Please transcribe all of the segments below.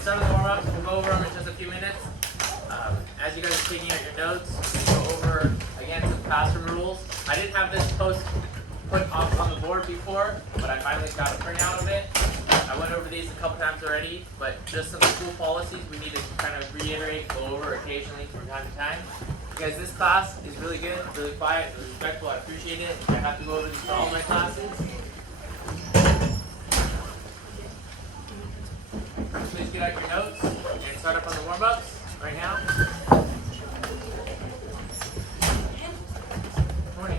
start of the warm-ups, we'll go over them in just a few minutes. As you guys are taking out your notes, we'll go over, again, some classroom rules. I didn't have this post put up on the board before, but I finally got a printout of it. I went over these a couple times already, but just some school policies we need to kind of reiterate, go over occasionally from time to time. Guys, this class is really good, really quiet, really respectful. I appreciate it. I have to go over this for all my classes. Please get out your notes and start up on the warm-ups right now. Morning.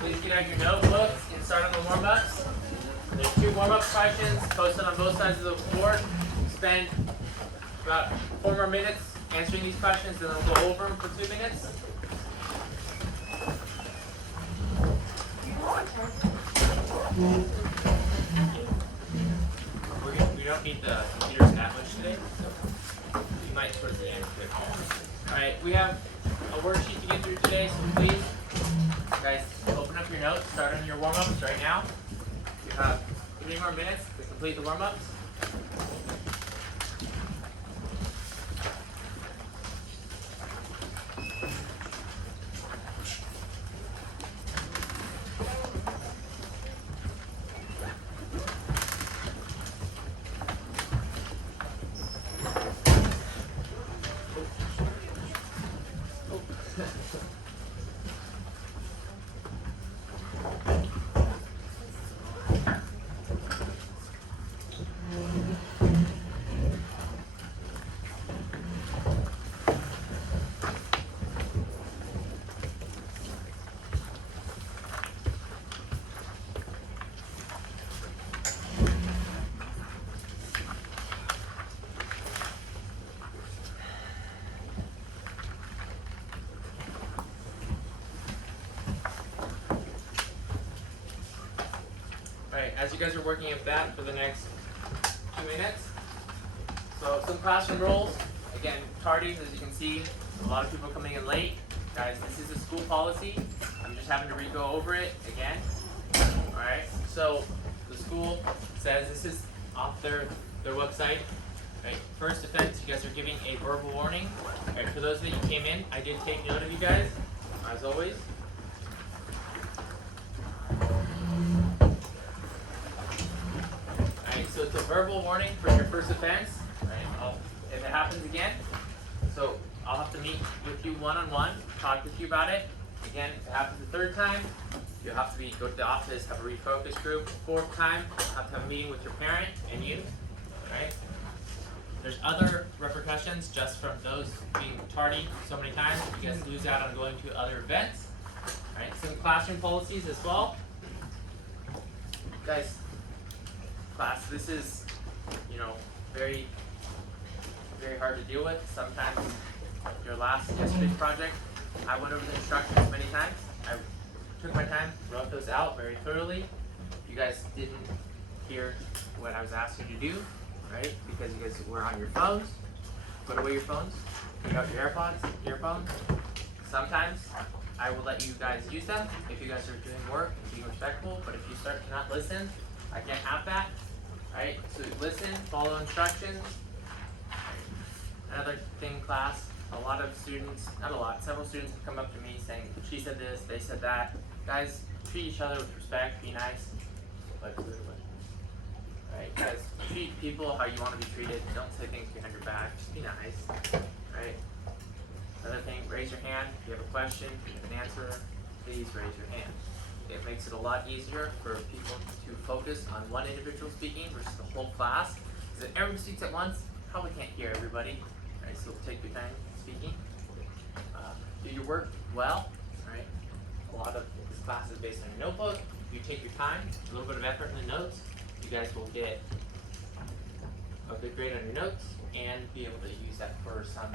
Please get out your notebooks and start on the warm-ups. There's 2 warm-up questions posted on both sides of the board. Spend about 4 more minutes answering these questions, and then we'll go over them for 2 minutes. We don't need the computers that much today, so we might towards the end. Alright, we have a worksheet to get through today, so please, guys, open up your notes, start on your warm-ups right now. You have 3 more minutes to complete the warm-ups. Alright, as you guys are working at that for the next 2 minutes, so some classroom rules. Again, tardies, as you can see, a lot of people coming in late. Guys, this is a school policy. I'm just having to re-go over it again. Alright, so the school says this is off their website. Right, first offense, you guys are giving a verbal warning. Alright, for those of you who came in, I did take note of you guys, as always. So it's a verbal warning for your first offense. Right? If it happens again, so I'll have to meet with you one-on-one, talk with you about it. Again, if it happens the 3rd time, you'll have to go to the office, have a refocus group. 4th time, you'll have to have a meeting with your parent and you. Right? There's other repercussions just from those being tardy so many times. You guys lose out on going to other events. Right? Some classroom policies as well. Guys, class, this is, very, very hard to deal with. Sometimes your yesterday's project, I went over the instructions many times. I took my time, wrote those out very thoroughly. You guys didn't hear what I was asking you to do, right? Because you guys were on your phones. Put away your phones. Take out your earphones. Sometimes I will let you guys use them if you guys are doing work and being respectful, but if you start to not listen, I can't have that. Right? So listen, follow instructions. Another thing, class, a lot of students, not a lot, several students have come up to me saying, she said this, they said that. Guys, treat each other with respect, be nice. Right? Guys, treat people how you want to be treated. Don't say things behind your back, just be nice. Right? Another thing, raise your hand. If you have a question, if you have an answer, please raise your hand. It makes it a lot easier for people to focus on one individual speaking versus the whole class. Because if everyone speaks at once, probably can't hear everybody. Right? So take your time speaking. Do your work well. Right? A lot of this class is based on your notebook. you take your time, a little bit of effort in the notes, you guys will get a good grade on your notes and be able to use that for some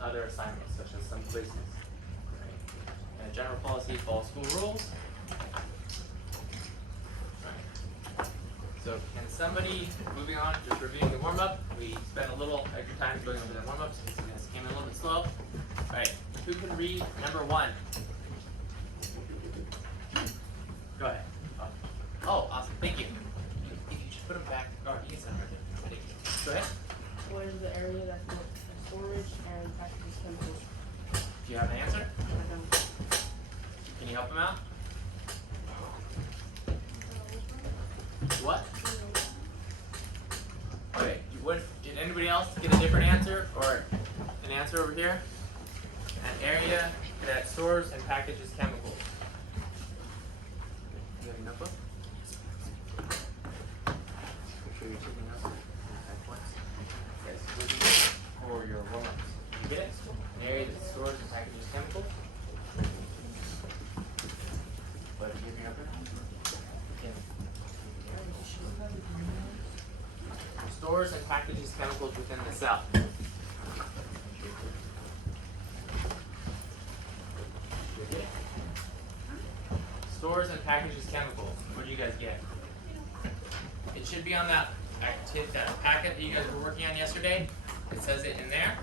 other assignments, such as some quizzes. Right? And a general policy, follow school rules. Right. So can somebody, moving on, just reviewing the warm-up, we spent a little extra time going over the warm-ups because you guys came in a little bit slow. Alright, who can read number 1? Go ahead. Oh, awesome, thank you. If you should put them back, or you can send them right there. Thank you. Go ahead. What is the area that's for storage and packaging chemicals? Do you have an answer? I don't. Can you help them out? What? Okay, did anybody else get a different answer or an answer over here? An area that stores and packages chemicals. You have a notebook? Make sure you're taking notes. Yes, for your warm-ups. You get it? An area that stores and packages chemicals. What did you give me over? Stores and packages chemicals within the cell. Stores and packages chemicals. What did you guys get? It should be on that packet that you guys were working on yesterday. It says it in there.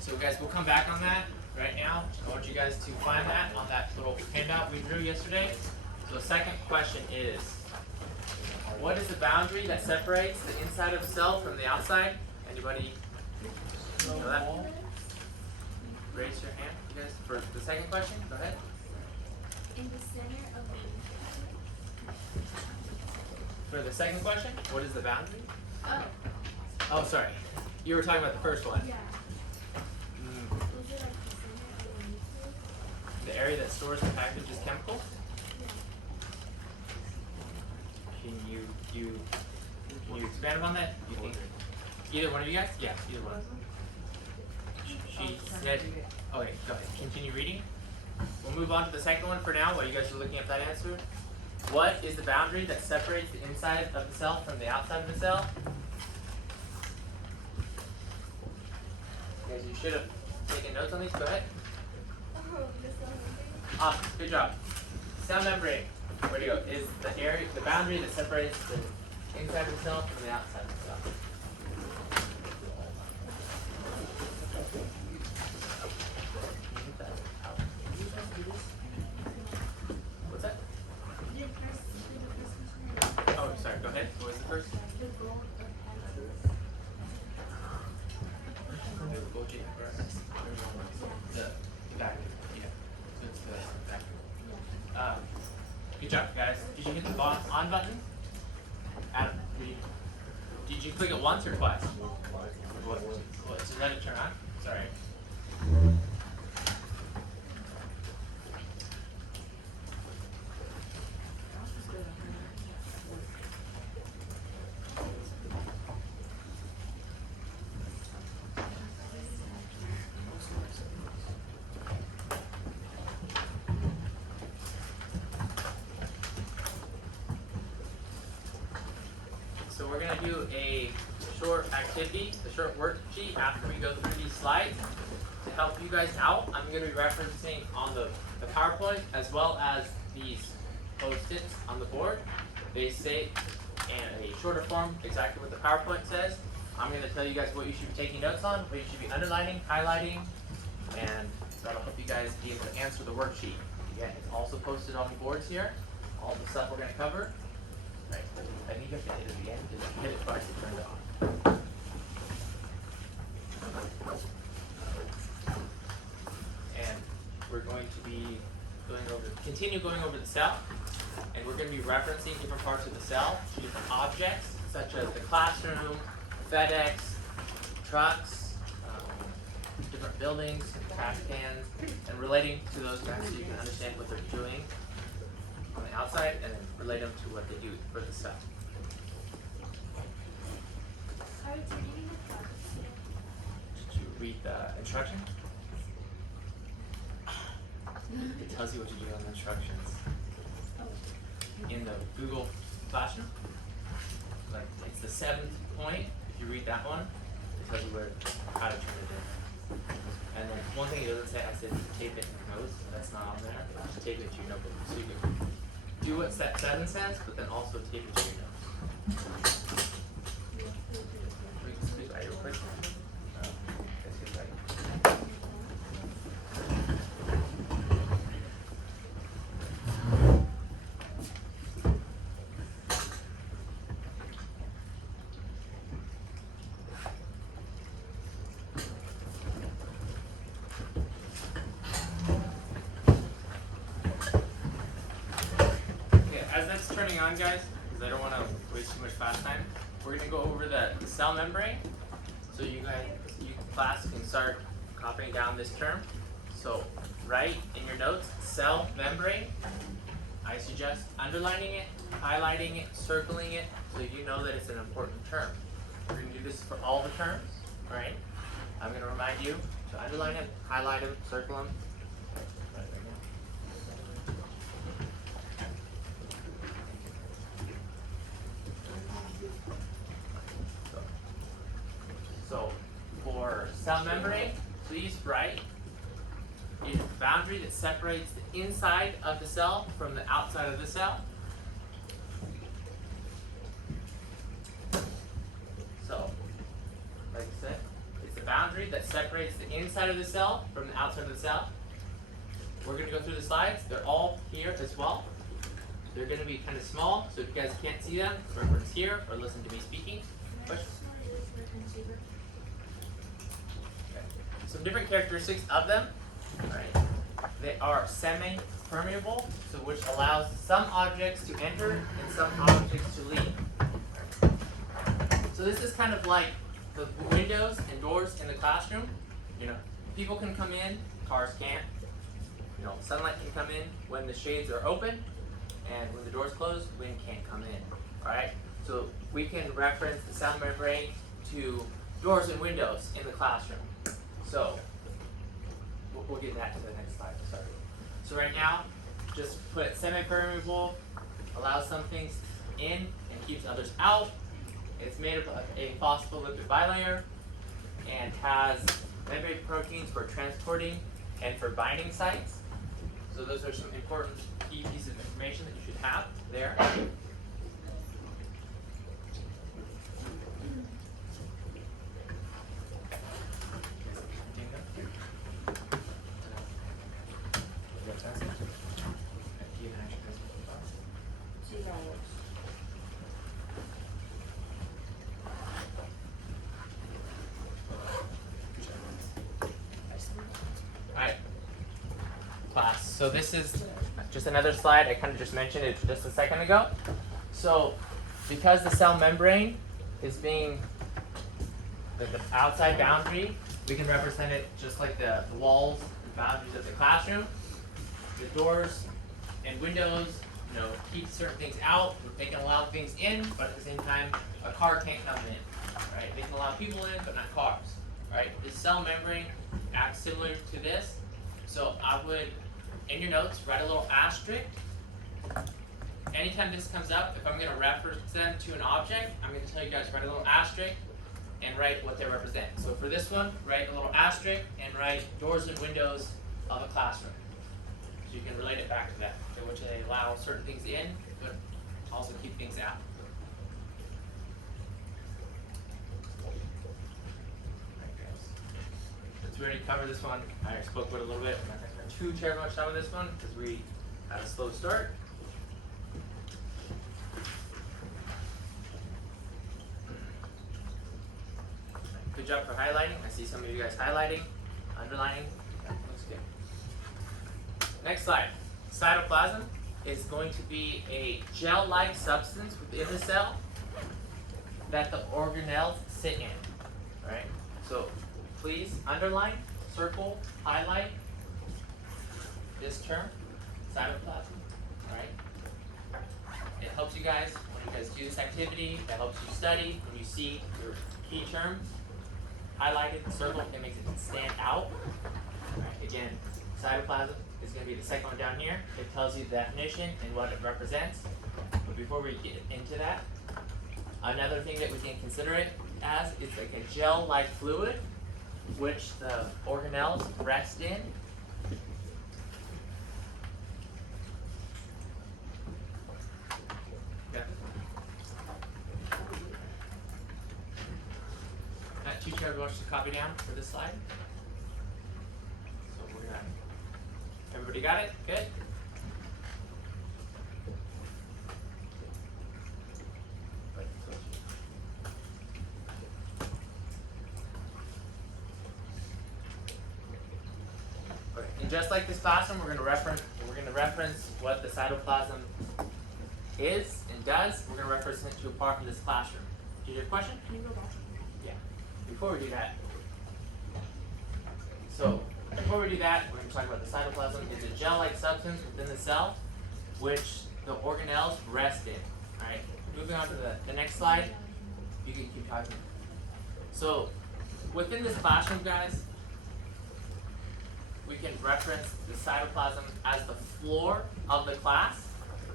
So guys, we'll come back on that right now. I want you guys to find that on that little handout we drew yesterday. So the second question is, what is the boundary that separates the inside of the cell from the outside? Anybody know that? Raise your hand, you guys, for the second question. Go ahead. In the center of For the second question, what is the boundary? the... Oh, sorry. You were talking about the first one. Yeah. Mm, Is it like the center of the nucleus? the area that stores and packages chemicals? Can you expand upon that? You think either one of you guys? Yeah, either one. She said, okay, go ahead. Continue reading. We'll move on to the second one for now while you guys are looking at that answer. What is the boundary that separates the inside of the cell from the outside of the cell? Guys, you should have taken notes on these. Go ahead. Oh, the cell membrane? Awesome, good job. Cell membrane. Where'd you go? Is the area, the boundary that separates the inside of the cell from the outside of the cell. What's that? Oh, sorry. Go ahead. What was the first? The goal of patches. The back. Yeah. So it's the back. Good job, guys. Did you hit the on button? Adam, did you click it once or twice? What? So let it turn on? Sorry. So we're going to do a short activity, a short worksheet after we go through these slides. To help you guys out, I'm going to be referencing on the PowerPoint as well as these Post-its on the board. They say in a shorter form exactly what the PowerPoint says. I'm going to tell you guys what you should be taking notes on, what you should be underlining, highlighting, and that'll help you guys be able to answer the worksheet. Again, it's also posted on the boards here, all the stuff we're going to cover. Right. I think you have to hit it at the end because if you hit it twice, it turns off. And we're going to be continue going over the cell, and we're going to be referencing different parts of the cell to different objects, such as the classroom, FedEx, trucks, different buildings, trash cans, and relating to those guys so you can understand what they're doing on the outside and then relate them to what they do for the cell. How is it reading the class? Did you read the instruction? It tells you what to do on the instructions. Oh. in the Google Classroom. Like it's the 7th point. If you read that one, it tells you how to turn it in. And then one thing it doesn't say, I said tape it in your notes. That's not on there. Just tape it to your notebook. So you can do what step 7 says, but then also tape it to your notes. We can speak by real quick. Let's get right. As that's turning on, guys, because I don't want to waste too much class time, we're going to go over the cell membrane. So you class can start copying down this term. So write in your notes, cell membrane. I suggest underlining it, highlighting it, circling it, so you know that it's an important term. We're going to do this for all the terms, all right? I'm going to remind you to underline them, highlight them, circle them. So for cell membrane, please write a boundary that separates the inside of the cell from the outside of the cell. So, like I said, it's the boundary that separates the inside of the cell from the outside of the cell. We're going to go through the slides. They're all here as well. They're going to be kind of small, so if you guys can't see them, reference here or listen to me speaking. Questions? Some different characteristics of them. Right. They are semi-permeable, so which allows some objects to enter and some objects to leave. So this is kind of like the windows and doors in the classroom. You know, people can come in, cars can't. You know, sunlight can come in when the shades are open, and when the doors close, wind can't come in. All right. So we can reference the cell membrane to doors and windows in the classroom. So we'll get that to the next slide. Sorry. So right now, just put semi-permeable, allows some things in and keeps others out. It's made of a phospholipid bilayer and has membrane proteins for transporting and for binding sites. So those are some important key pieces of information that you should have there. Class. So this is just another slide. I kind of just mentioned it just a second ago. So because the cell membrane is being the outside boundary, we can represent it just like the walls and boundaries of the classroom. The doors and windows, you know, keep certain things out. They can allow things in, but at the same time, a car can't come in. Right? They can allow people in, but not cars. Right? The cell membrane acts similar to this. So I would, in your notes, write a little asterisk. Anytime this comes up, if I'm going to reference them to an object, I'm going to tell you guys write a little asterisk and write what they represent. So for this one, write a little asterisk and write doors and windows of a classroom. So you can relate it back to that, to which they allow certain things in, but also keep things out. We already covered this one. I already spoke about it a little bit. I'm not going to spend too terribly much time on this one because we had a slow start. Good job for highlighting. I see some of you guys highlighting, underlining. That looks good. Next slide. Cytoplasm is going to be a gel-like substance within the cell that the organelles sit in. All right. So please underline, circle, highlight this term, cytoplasm. All right. It helps you guys when you guys do this activity. It helps you study when you see your key term highlighted, circled. It makes it stand out. All right. Again, cytoplasm is going to be the second one down here. It tells you the definition and what it represents. But before we get into that, another thing that we can consider it as is like a gel-like fluid, which the organelles rest in. Yeah. Teacher, everyone should copy down for this slide. So we're gonna. Everybody got it? Good. Okay. And just like this classroom, we're gonna reference what the cytoplasm is and does. We're gonna reference it to a part from this classroom. Do you have a question? Can you go back? Yeah. Before we do that, we're going to talk about the cytoplasm. It's a gel-like substance within the cell, which the organelles rest in. All right. Moving on to the next slide. You can keep talking. So, within this classroom, guys, we can reference the cytoplasm as the floor of the class,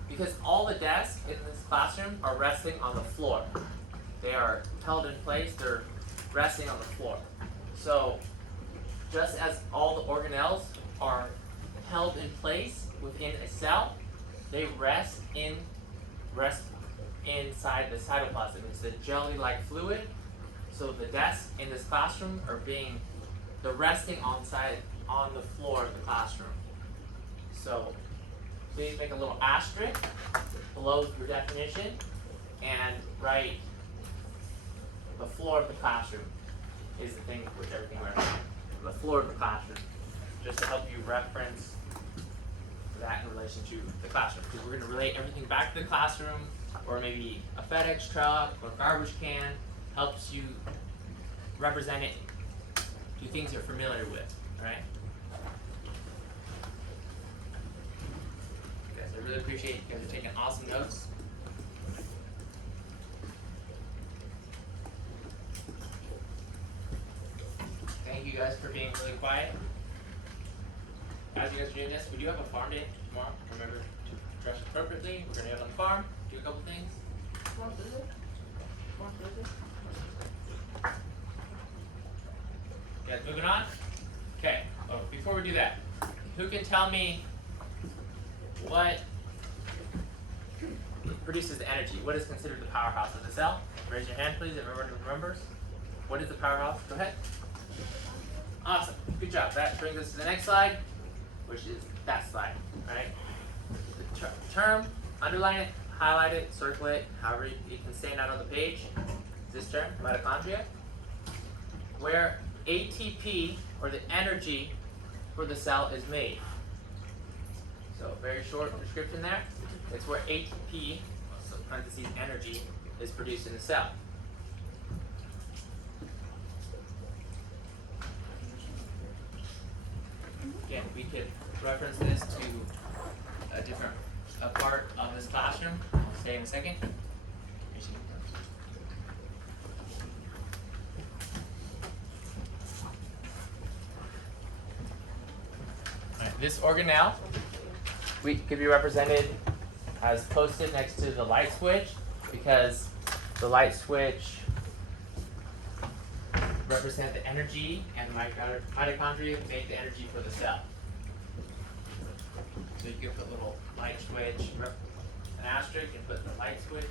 because all the desks in this classroom are resting on the floor. They are held in place. They're resting on the floor. So, just as all the organelles are held in place within a cell, they rest inside the cytoplasm. It's a jelly-like fluid. So the desks in this classroom they're resting on the floor of the classroom. So please make a little asterisk below your definition and write the floor of the classroom is the thing which everything rests on. The floor of the classroom, just to help you reference that in relation to the classroom, because we're going to relate everything back to the classroom, or maybe a FedEx truck or a garbage can helps you represent it to things you're familiar with, right? Guys, I really appreciate you guys are taking awesome notes. Thank you guys for being really quiet. As you guys are doing this, we do have a farm day tomorrow. Remember to dress appropriately. We're going to go on the farm, do a couple things. One visit. You guys moving on? Okay, well, before we do that, who can tell me what produces the energy? What is considered the powerhouse of the cell? Raise your hand, please, if everyone remembers. What is the powerhouse? Go ahead. Awesome, good job. That brings us to the next slide, which is that slide, right? The term, underline it, highlight it, circle it, however you can stand out on the page. This term, mitochondria, where ATP, or the energy for the cell, is made. So very short description there. It's where ATP, so parentheses energy, is produced in the cell. Again, we could reference this to a different part of this classroom. I'll say in a second. Alright, this organelle could be represented as posted next to the light switch, because the light switch represent the energy, and the mitochondria make the energy for the cell. So you can put a little light switch, an asterisk, and put the light switch.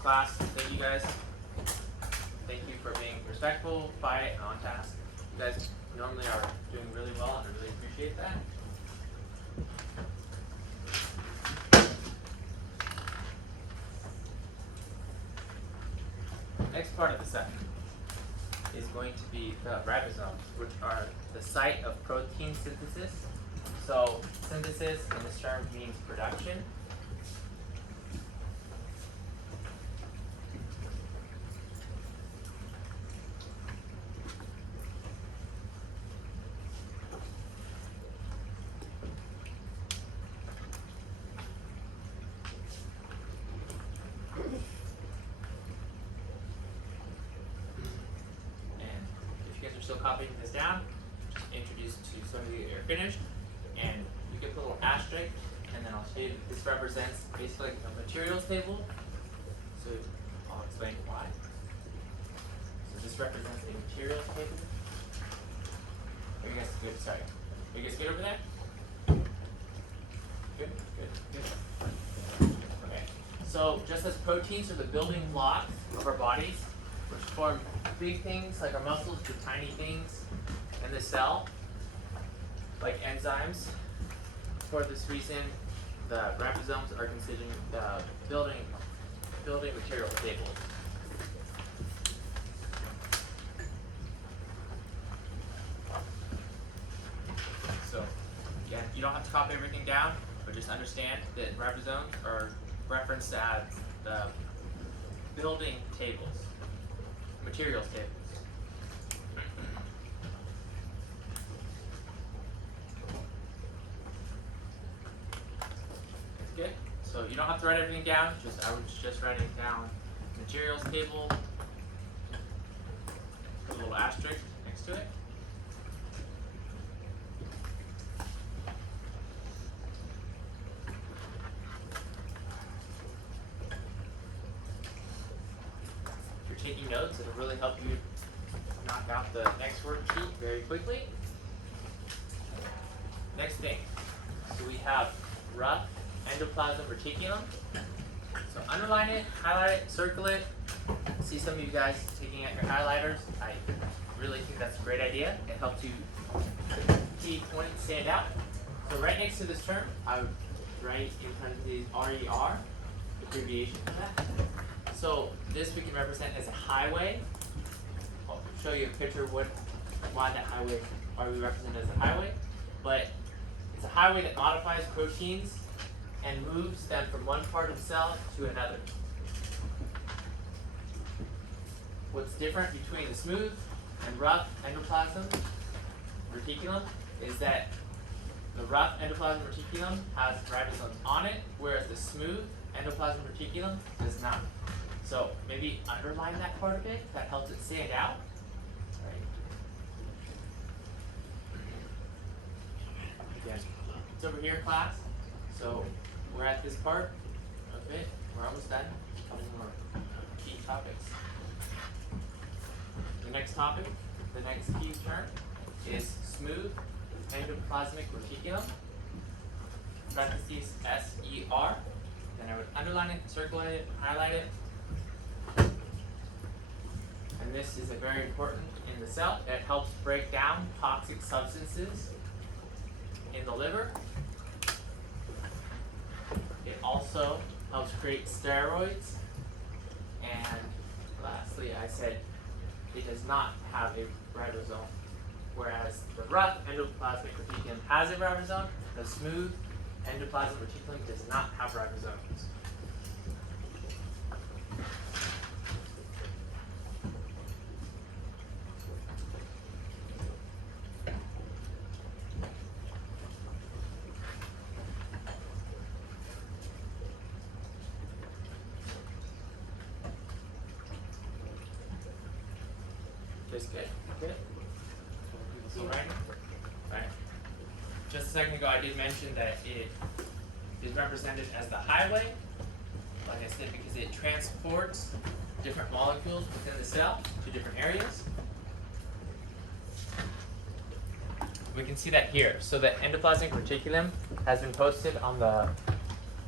Class, thank you guys. Thank you for being respectful, quiet, and on task. You guys normally are doing really well, and I really appreciate that. Next part of the session is going to be the ribosomes, which are the site of protein synthesis. So synthesis in this term means production. are still copying this down, just introduce to some of you that are finished, and you get the little asterisk, and then I'll show you that this represents basically a materials table. So I'll explain why. So this represents a materials table. Are you guys good? Sorry. Are you guys good over there? Good, good, good. Okay. So just as proteins are the building blocks of our bodies, which form big things like our muscles to tiny things in the cell, like enzymes. For this reason, the ribosomes are considered the building material table. So, again, you don't have to copy everything down, but just understand that ribosomes are referenced as the building tables, materials tables. That's good. So you don't have to write everything down. I was just writing down materials table. Put a little asterisk next to it. If you're taking notes, it'll really help you knock out the next worksheet very quickly. Next thing, so we have rough endoplasmic reticulum. So underline it, highlight it, circle it. See some of you guys taking out your highlighters. I really think that's a great idea. It helps you key points stand out. So right next to this term, I would write in parentheses RER, abbreviation for that. So this we can represent as a highway. I'll show you a picture of why we represent it as a highway. But it's a highway that modifies proteins and moves them from one part of the cell to another. What's different between the smooth and rough endoplasm reticulum is that the rough endoplasm reticulum has ribosomes on it, whereas the smooth endoplasm reticulum does not. So maybe underline that part of it, that helps it stand out. Right. Again, it's over here, class. So we're at this part of it. We're almost done. A couple more key topics. The next topic, the next key term is smooth endoplasmic reticulum. Parentheses SER. Then I would underline it, circle it, highlight it. And this is a very important in the cell. It helps break down toxic substances in the liver. It also helps create steroids. And lastly, I said it does not have a ribosome. Whereas the rough endoplasmic reticulum has a ribosome, the smooth endoplasmic reticulum does not have ribosomes. Just good. Good. So right. Just a second ago, I did mention that it is represented as the highway. Like I said, because it transports different molecules within the cell to different areas. We can see that here. So the endoplasmic reticulum has been posted on the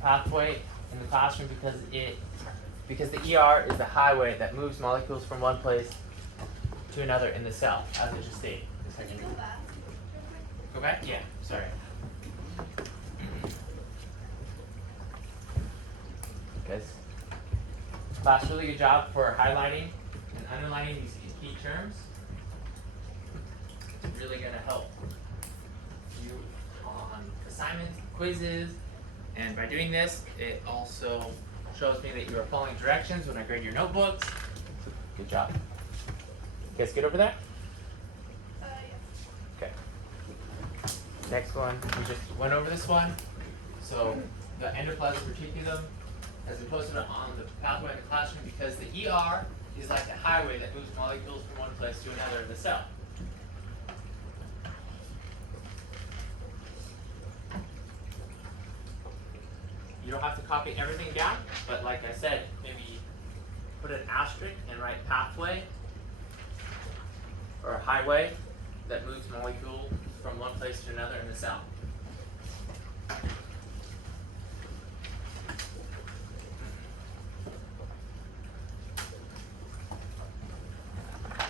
pathway in the classroom because the ER is the highway that moves molecules from one place to another in the cell, as I just stated. Go back. Go back? Yeah, sorry. Guys, class, really good job for highlighting and underlining these key terms. It's really going to help you on assignments, quizzes, and by doing this, it also shows me that you are following directions when I grade your notebooks. Good job. You guys good over there? Yes. Okay. Next one, we just went over this one. So the endoplasmic reticulum has been posted on the pathway in the classroom because the ER is like the highway that moves molecules from one place to another in the cell. have to copy everything down, but like I said, maybe put an asterisk and write pathway or a highway that moves molecule from one place to another in the cell.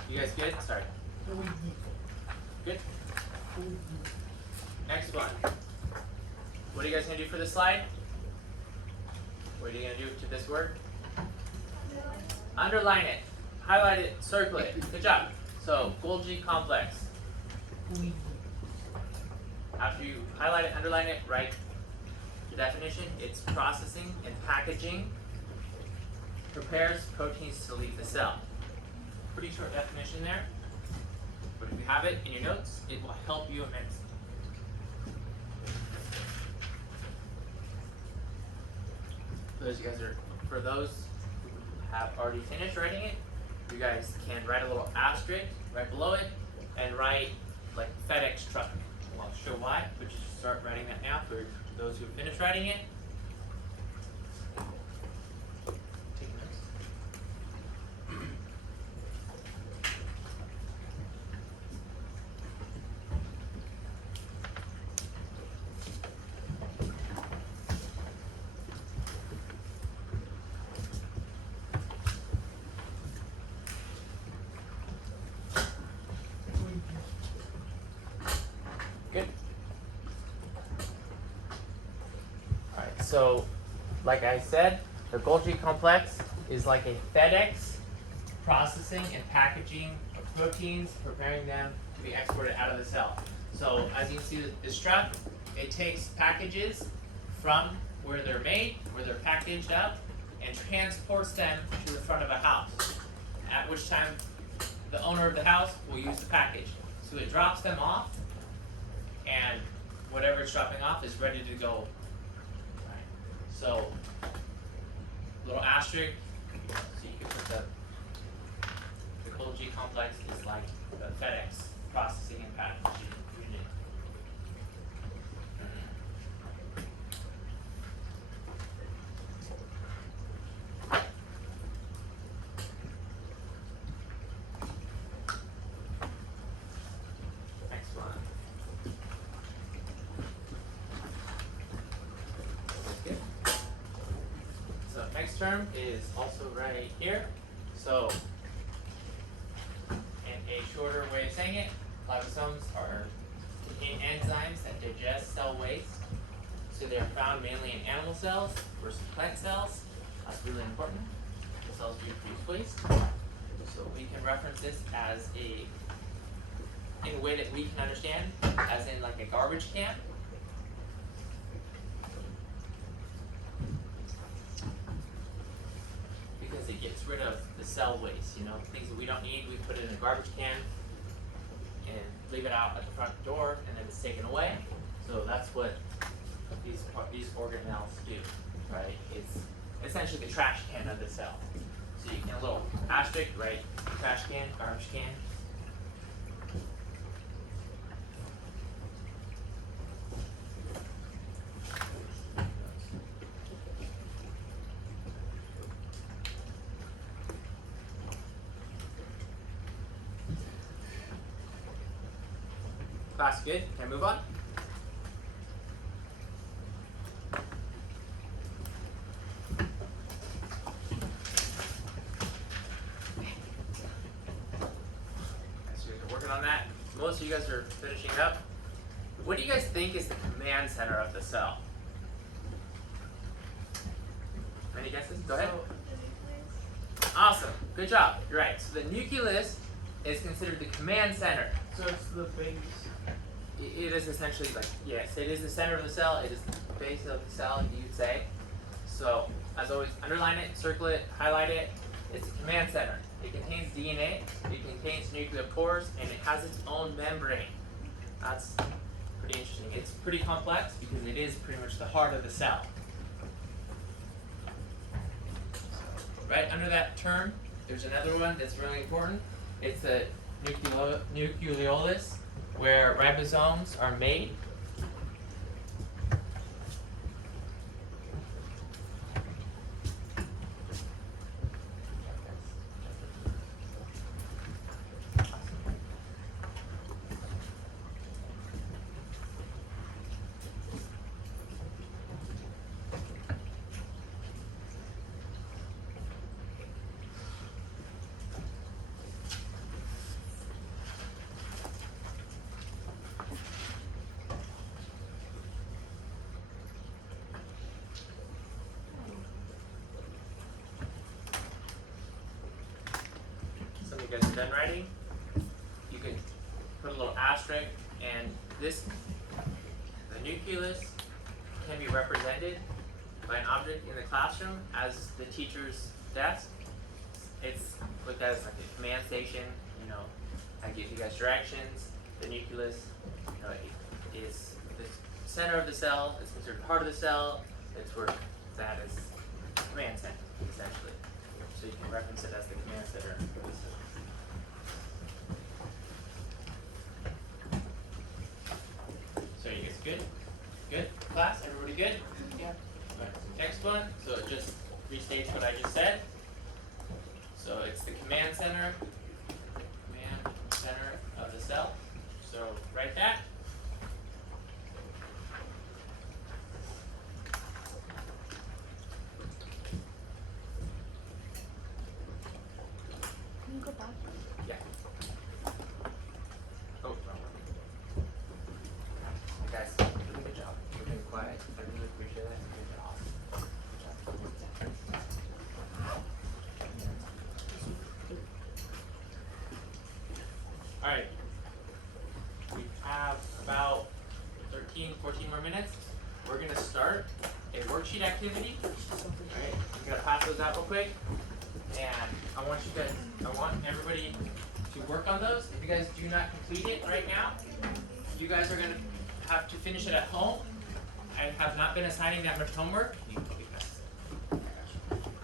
You guys good? Sorry. Good? Next one. What are you guys going to do for this slide? What are you going to do to this word? Underline it. Highlight it. Circle it. Good job. So, Golgi complex. After you highlight it, underline it, write the definition. It's processing and packaging. Prepares proteins to leave the cell. Pretty short definition there. But if you have it in your notes, it will help you immensely. For those who have already finished writing it, you guys can write a little asterisk right below it and write like FedEx truck. Well, I'll show why, but you should start writing that now for those who have finished writing it. Take notes. Good. Alright, so like I said, the Golgi complex is like a FedEx processing and packaging of proteins, preparing them to be exported out of the cell. So as you can see this truck, it takes packages from where they're made, where they're packaged up, and transports them to the front of a house. At which time the owner of the house will use the package. So it drops them off, and whatever it's dropping off is ready to go. Right. So, little asterisk, so you can put the Golgi complex is like the FedEx processing and packaging unit. Next one. So next term is also right here. So, in a shorter way of saying it, liposomes contain enzymes that digest cell waste. So they are found mainly in animal cells versus plant cells. That's really important. The cells do produce waste. So we can reference this as in a way that we can understand, as in like a garbage can. Because it gets rid of the cell waste, you know, things that we don't need, we put it in a garbage can and leave it out at the front door, and then it's taken away. So that's what these organelles do, right? It's essentially the trash can of the cell. So you can a little asterisk, right? Trash can, garbage can. Class, good. Can I move on? So you guys are working on that. Most of you guys are finishing up. What do you guys think is the command center of the cell? Any guesses? Go ahead. Awesome. Good job. You're right. So the nucleus is considered the command center. So it's the base. It is essentially like, yes, it is the center of the cell. It is the base of the cell, you'd say. So, as always, underline it, circle it, highlight it. It's a command center. It contains DNA, it contains nuclear pores, and it has its own membrane. That's pretty interesting. It's pretty complex because it is pretty much the heart of the cell. Right under that term, there's another one that's really important. It's the nucleolus, where ribosomes are made. you're done writing, you could put a little asterisk, and this, the nucleus can be represented by an object in the classroom as the teacher's desk. It's looked at as like a command station, you know, I give you guys directions. The nucleus, you know, it is the center of the cell, it's considered part of the cell, it's where that is command center, essentially. So you can reference it as the command center for the system. So you guys good? Good? Class? Everybody good? Yeah. Alright, next one. So it just restates what I just said. So it's the command center of the cell. So write that. Can you go back? Yeah. Oh, wrong one. Guys, you're doing a good job. You're doing quiet. I really appreciate that. You're doing awesome. Good job. Alright. We have about 14 more minutes. We're going to start a worksheet activity. Alright, I'm going to pass those out real quick. And I want everybody to work on those. If you guys do not complete it right now, you guys are going to have to finish it at home. I have not been assigning that much homework.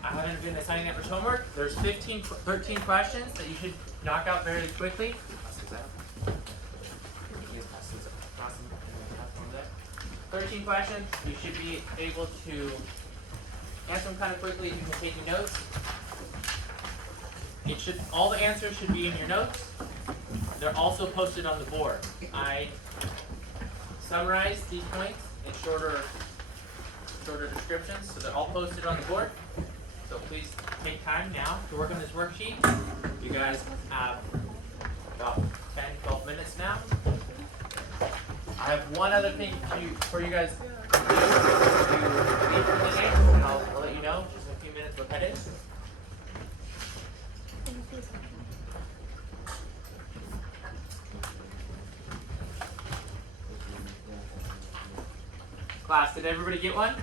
I haven't been assigning that much homework. There's 13 questions that you should knock out very quickly. 13 questions. You should be able to answer them kind of quickly if you can take notes. All the answers should be in your notes. They're also posted on the board. I summarized these points in shorter descriptions, so they're all posted on the board. So please take time now to work on this worksheet. You guys have about 10-12 minutes now. I have one other thing for you guys to leave for the day, and I'll let you know just in a few minutes what that is. Class, did everybody get one?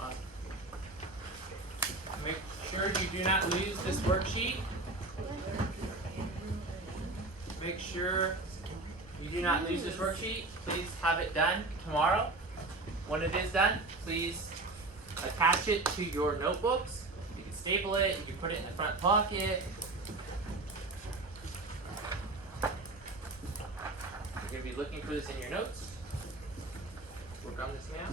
Awesome. Make sure you do not lose this worksheet. Make sure you do not lose this worksheet. Please have it done tomorrow. When it is done, please attach it to your notebooks. You can staple it, you can put it in the front pocket. You're going to be looking for this in your notes. Work on this now.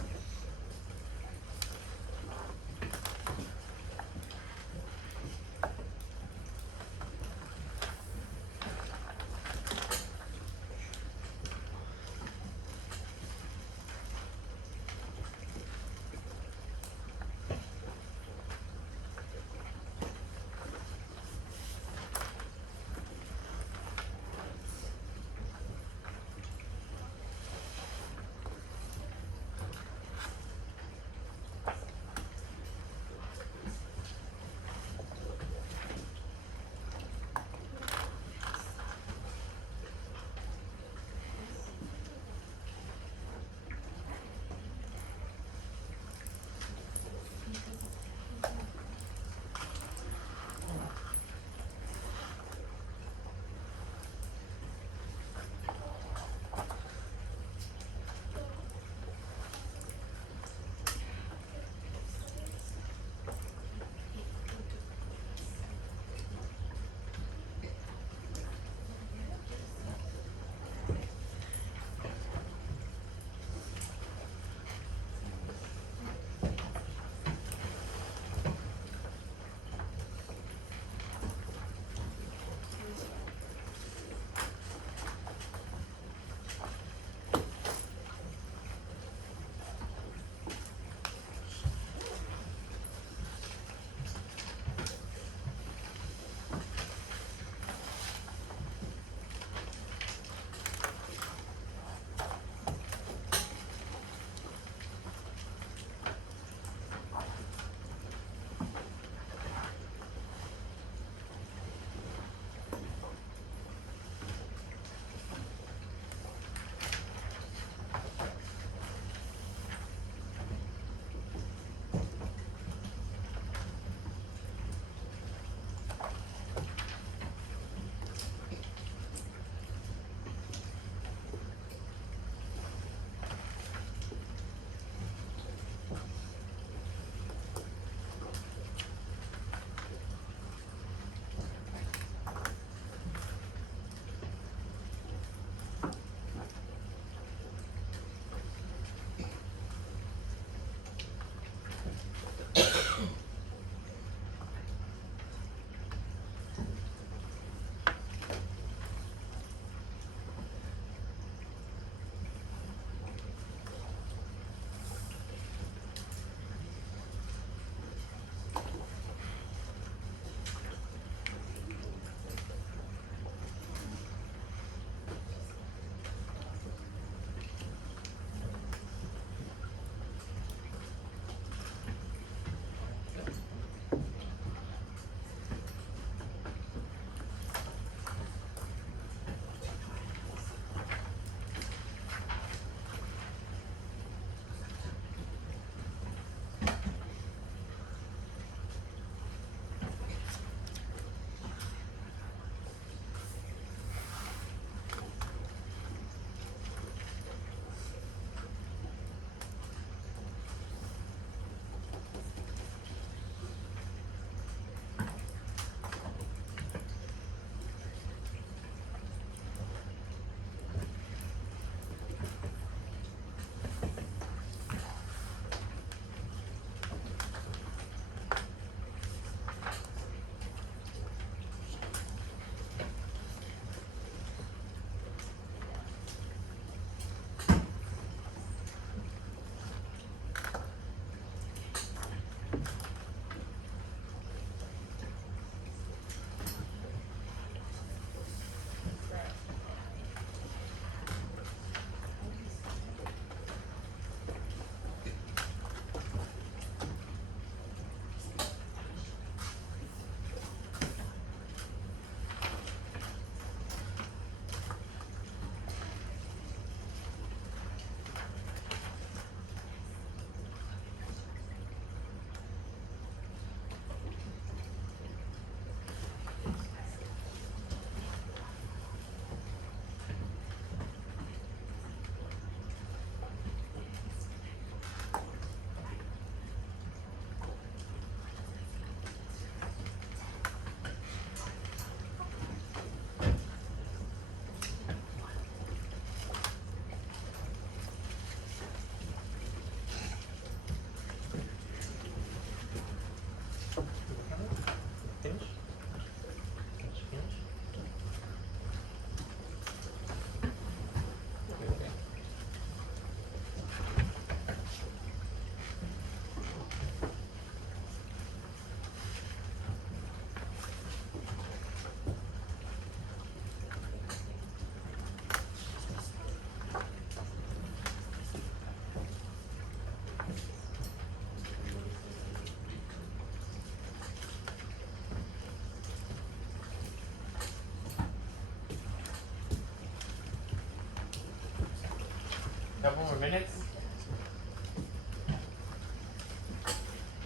couple more minutes.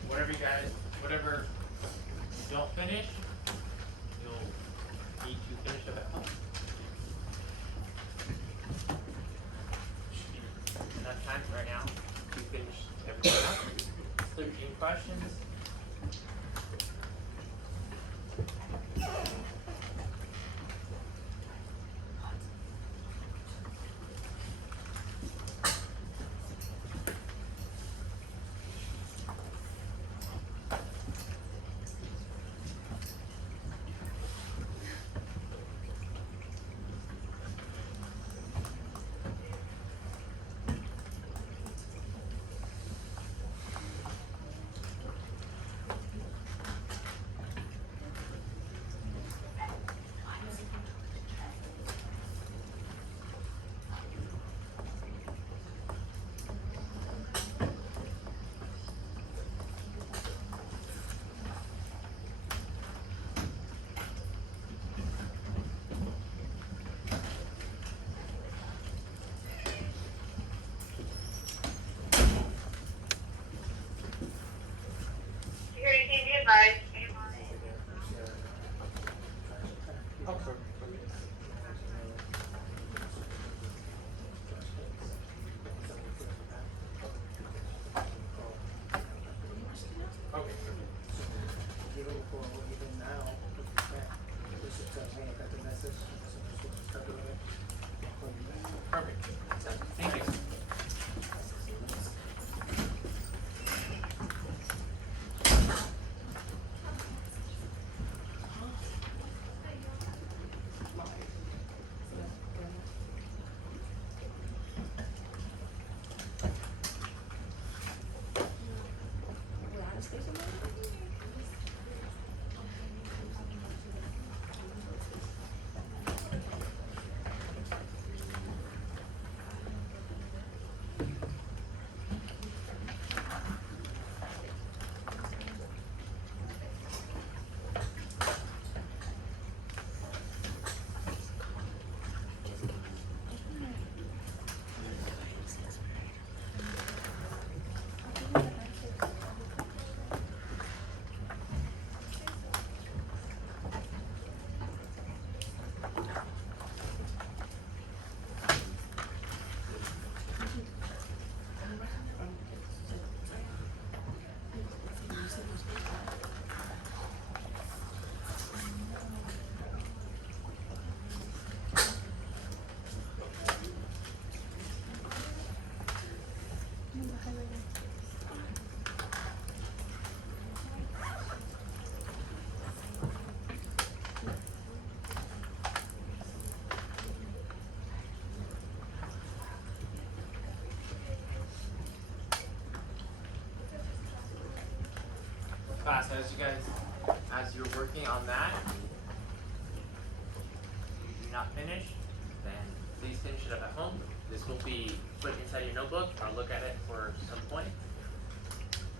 Whatever you don't finish, you'll need to finish up at home. Enough time right now to finish everything up. 13 questions. Perfect. Thank you. Class, as you're working on that, if you're not finished, then please finish it up at home. This will be put inside your notebook. I'll look at it for some point.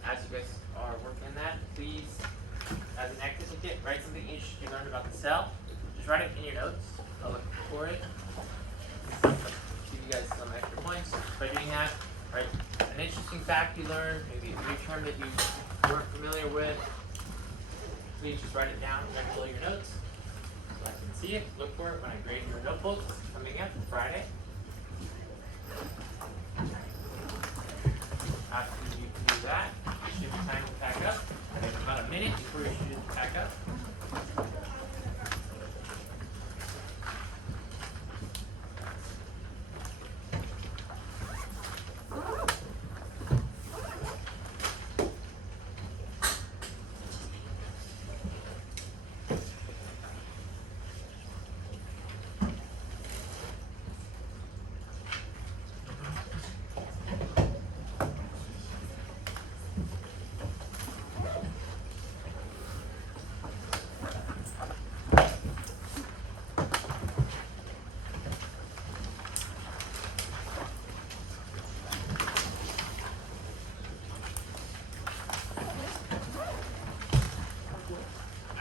As you guys are working on that, please, as an activity, write something interesting you learned about the cell. Just write it in your notes. I'll look for it. Give you guys some extra points by doing that. Write an interesting fact you learned, maybe a new term that you weren't familiar with. Please just write it down right below your notes so I can see it. Look for it when I grade your notebooks coming up Friday. After you can do that, it should be time to pack up. About a minute before you should pack up.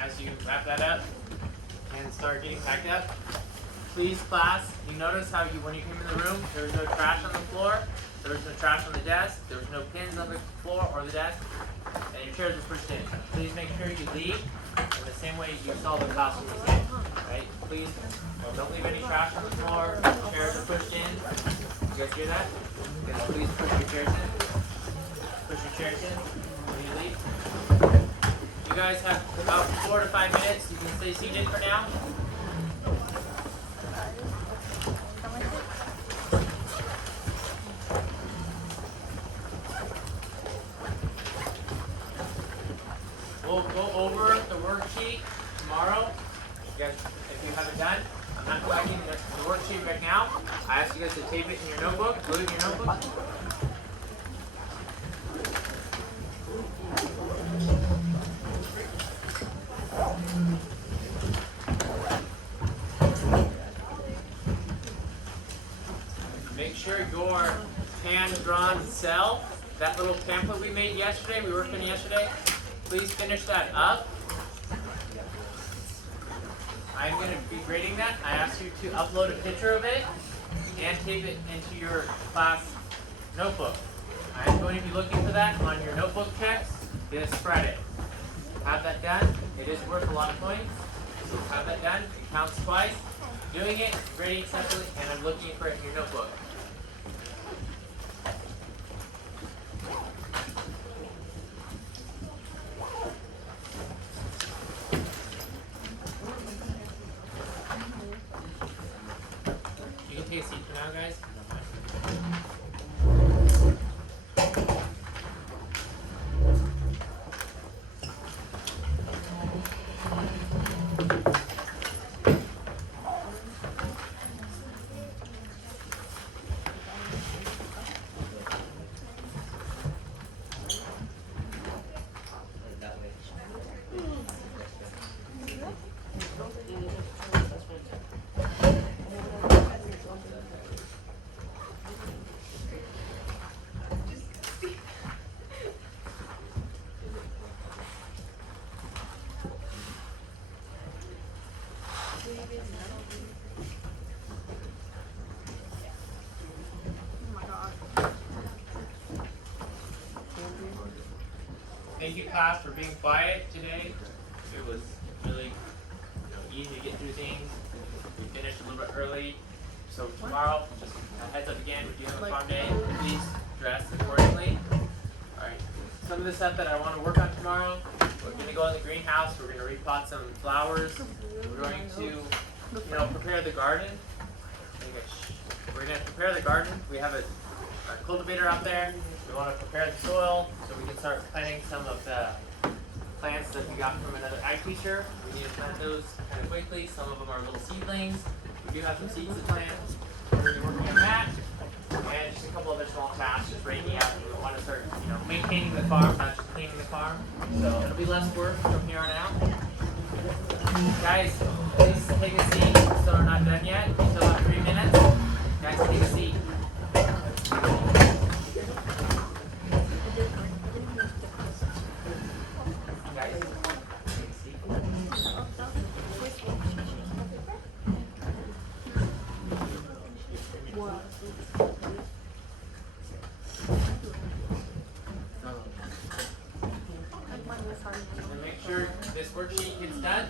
As you wrap that up and start getting packed up, Please, class, you notice how when you came in the room, there was no trash on the floor, there was no trash on the desk, there was no pins on the floor or the desk, and your chairs were pushed in. Please make sure you leave in the same way you saw the classroom was in. Right? Please don't leave any trash on the floor. Chairs are pushed in. You guys hear that? You guys please push your chairs in. Push your chairs in when you leave. You guys have about 4 to 5 minutes. You can stay seated for now. We'll go over the worksheet tomorrow. You guys, if you haven't done, I'm not collecting the worksheet right now. I ask you guys to tape it in your notebook, glue it in your notebook. Make sure your hand-drawn cell, that little pamphlet we made yesterday, we worked on yesterday, please finish that up. I'm going to be grading that. I asked you to upload a picture of it and tape it into your class notebook. I'm going to be looking for that on your notebook checks this Friday. Have that done. It is worth a lot of points. So have that done. It counts twice. Doing it, grading separately, and I'm looking for it in your notebook. You can take a seat for now, guys. Thank you, class, for being quiet today. It was really easy to get through things. We finished a little bit early. So tomorrow, just a heads up again, if you have a fun day, please dress accordingly. Alright, some of the stuff that I want to work on tomorrow, we're going to go in the greenhouse, we're going to repot some flowers, we're going to, prepare the garden. We're going to prepare the garden. We have a cultivator out there. We want to prepare the soil so we can start planting some of the plants that we got from another ag teacher. We need to plant those kind of quickly. Some of them are little seedlings. We do have some seeds to plant. We're going to be working on that. And just a couple other small tasks, just raking out. We want to start, maintaining the farm, not just cleaning the farm. So it'll be less work from here on out. Guys, please take a seat. We're still not done yet. We still have 3 minutes. Guys, take a seat. And make sure this worksheet gets done.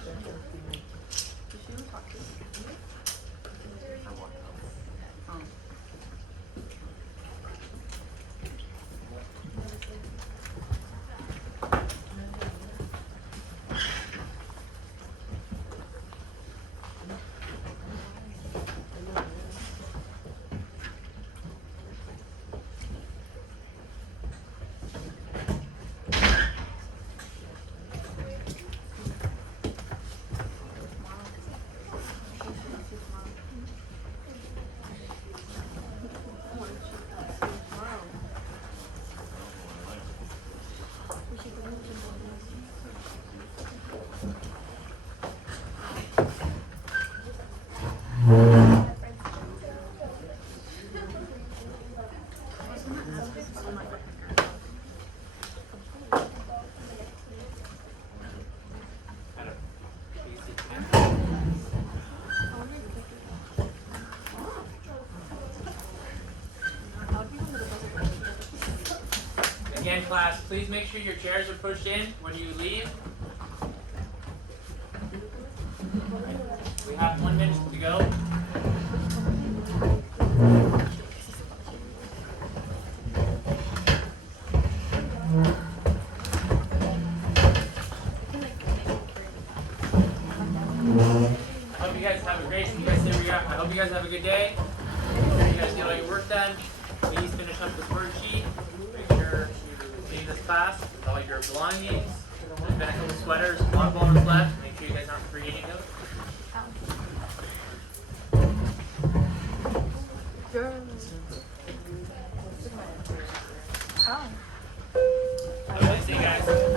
Again, class, please make sure your chairs are pushed in when you leave. We have 1 minute to go. I hope you guys have a great, you guys stay where you're at. I hope you guys have a good day. Make sure you guys get all your work done. Please finish up this worksheet. Make sure you leave this class with all your belongings. There's been a couple sweaters, water bottles left. Make sure you guys aren't forgetting those. Oh. Have a nice day, guys.